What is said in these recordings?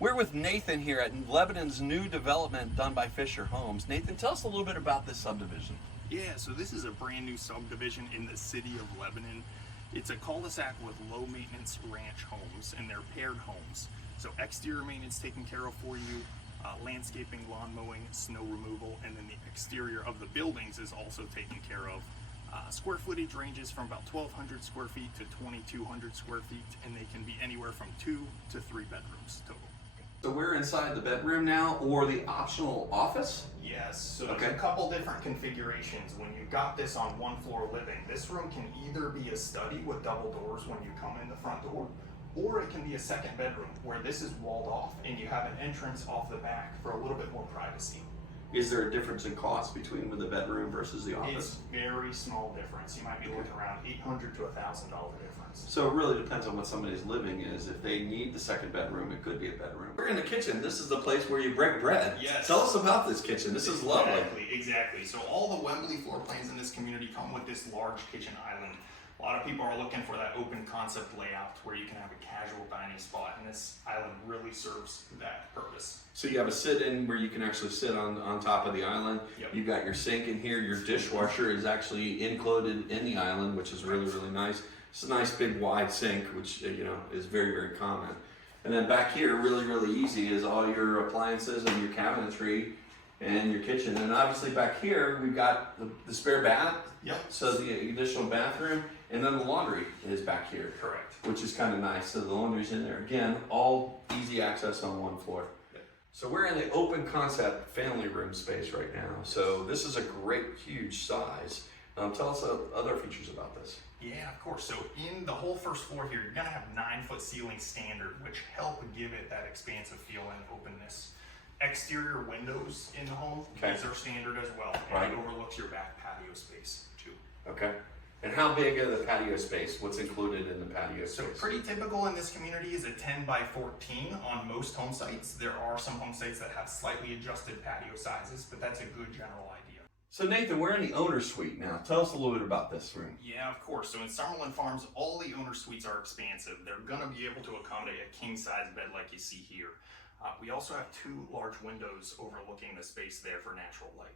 We're with Nathan here at Lebanon's new development done by Fischer Homes. Nathan, tell us a little bit about this subdivision. Yeah, so this is a brand new subdivision in the city of Lebanon. It's a cul-de-sac with low maintenance ranch homes, and they're paired homes. So exterior maintenance taken care of for you, landscaping, lawn mowing, snow removal, and then the exterior of the buildings is also taken care of. Square footage ranges from about 1,200 square feet to 2,200 square feet, and they can be anywhere from 2 to 3 bedrooms total. So we're inside the bedroom now, or the optional office? Yes, so there's a couple different configurations. When you got this on one floor living, this room can either be a study with double doors when you come in the front door, or it can be a second bedroom where this is walled off and you have an entrance off the back for a little bit more privacy. Is there a difference in cost between the bedroom versus the office? It's very small difference. You might be looking around $800 to $1,000 difference. So it really depends on what somebody's living is. If they need the second bedroom, it could be a bedroom. We're in the kitchen. This is the place where you break bread. Yes. Tell us about this kitchen. This is lovely. Exactly. So all the Wembley floor plans in this community come with this large kitchen island. A lot of people are looking for that open concept layout where you can have a casual dining spot, and this island really serves that purpose. So you have a sit-in where you can actually sit on top of the island. Yep. You've got your sink in here. Your dishwasher is actually included in the island, which is really, really nice. It's a nice big wide sink, which is very, very common. And then back here, really, really easy, is all your appliances and your cabinetry and your kitchen. And obviously back here, we've got the spare bath. Yep. So the additional bathroom, and then the laundry is back here. Correct. Which is kind of nice. So the laundry's in there. Again, all easy access on one floor. Yep. So we're in the open concept family room space right now. So this is a great, huge size. Tell us other features about this. Yeah, of course. So in the whole first floor here, you're gonna have 9-foot ceiling standard, which help give it that expansive feel and openness. Exterior windows in the home, these are standard as well, and it overlooks your back patio space too. Okay. And how big is the patio space? What's included in the patio space? So pretty typical in this community is a 10 by 14 on most home sites. There are some home sites that have slightly adjusted patio sizes, but that's a good general idea. So Nathan, we're in the owner suite now. Tell us a little bit about this room. Yeah, of course. So in Summerlyn Farms, all the owner suites are expansive. They're gonna be able to accommodate a king size bed like you see here. We also have 2 large windows overlooking the space there for natural light.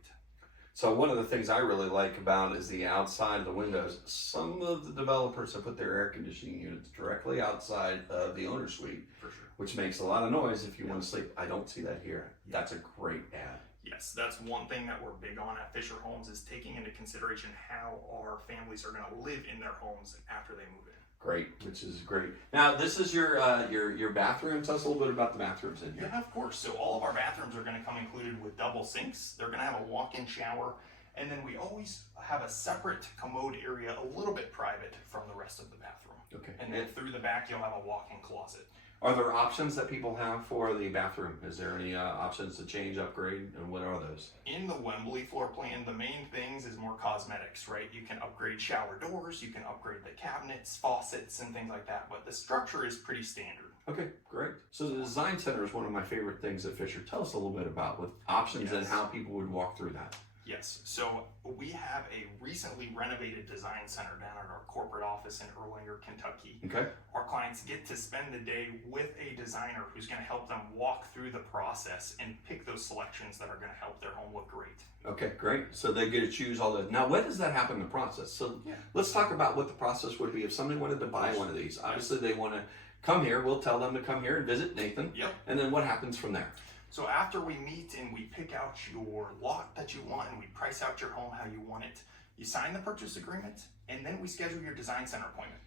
So one of the things I really like about is the outside of the windows. Some of the developers have put their air conditioning units directly outside of the owner suite, For sure. which makes a lot of noise if you want to sleep. I don't see that here. That's a great add. Yes, that's one thing that we're big on at Fischer Homes is taking into consideration how our families are going to live in their homes after they move in. Great, which is great. Now this is your bathroom. Tell us a little bit about the bathrooms in here. Yeah, of course. So all of our bathrooms are going to come included with double sinks. They're going to have a walk-in shower, and then we always have a separate commode area, a little bit private from the rest of the bathroom. Okay. And then through the back, you'll have a walk-in closet. Are there options that people have for the bathroom? Is there any options to change, upgrade, and what are those? In the Wembley floor plan, the main things is more cosmetics, right? You can upgrade shower doors, you can upgrade the cabinets, faucets, and things like that, but the structure is pretty standard. Okay, great. So the design center is one of my favorite things at Fischer. Tell us a little bit about with options and how people would walk through that. Yes, so we have a recently renovated design center down at our corporate office in Erlanger, Kentucky. Okay. Our clients get to spend the day with a designer who's going to help them walk through the process and pick those selections that are going to help their home look great. Okay, great. So they get to choose all the. Now, when does that happen in the process? So let's talk about what the process would be if somebody wanted to buy one of these. Obviously, they want to come here. We'll tell them to come here and visit Nathan. Yep. And then what happens from there? So after we meet and we pick out your lot that you want and we price out your home how you want it, you sign the purchase agreement, and then we schedule your design center appointment.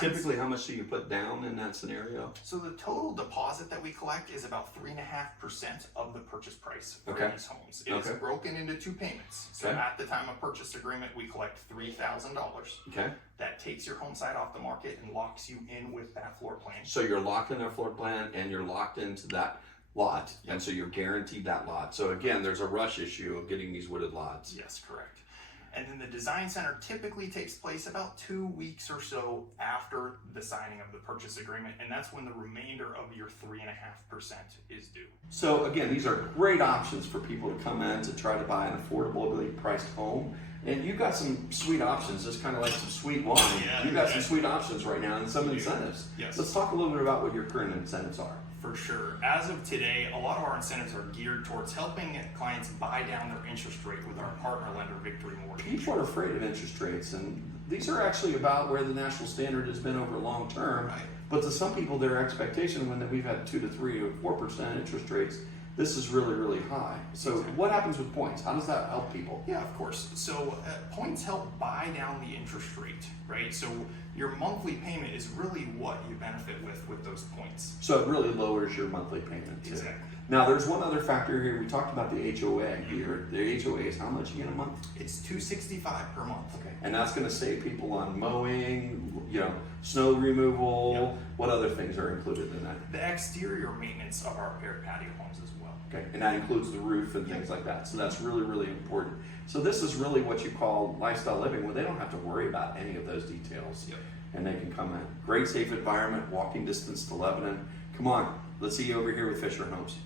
Typically, how much do you put down in that scenario? So the total deposit that we collect is about 3.5% of the purchase price for these homes. It is broken into 2 payments. So at the time of purchase agreement, we collect $3,000. Okay. That takes your home site off the market and locks you in with that floor plan. So you're locked in their floor plan and you're locked into that lot, and so you're guaranteed that lot. So again, there's a rush issue of getting these wooded lots. Yes, correct. And then the design center typically takes place about 2 weeks or so after the signing of the purchase agreement, and that's when the remainder of your 3.5% is due. So again, these are great options for people to come in to try to buy an affordably priced home. And you've got some sweet options, just kind of like some sweet wine. You've got some sweet options right now and some incentives. Yes. Let's talk a little bit about what your current incentives are. For sure. As of today, a lot of our incentives are geared towards helping clients buy down their interest rate with our partner lender, Victory Mortgage. People are afraid of interest rates, and these are actually about where the national standard has been over long term. Right. But to some people, their expectation when we've had 2 to 3 or 4% interest rates, this is really, really high. So Exactly. what happens with points? How does that help people? Yeah, of course. So points help buy down the interest rate, right? So your monthly payment is really what you benefit with those points. So it really lowers your monthly payment too. Exactly. Now there's one other factor here. We talked about the HOA here. The HOA is how much again a month? It's $265 per month. Okay. And that's going to save people on mowing, snow removal. Yep. What other things are included in that? The exterior maintenance of our paired patio homes as well. Okay, and that includes the roof and things like that. So that's really, really important. So this is really what you call lifestyle living, where they don't have to worry about any of those details. Yep. And they can come in. Great safe environment, walking distance to Lebanon. Come on, let's see you over here with Fischer Homes.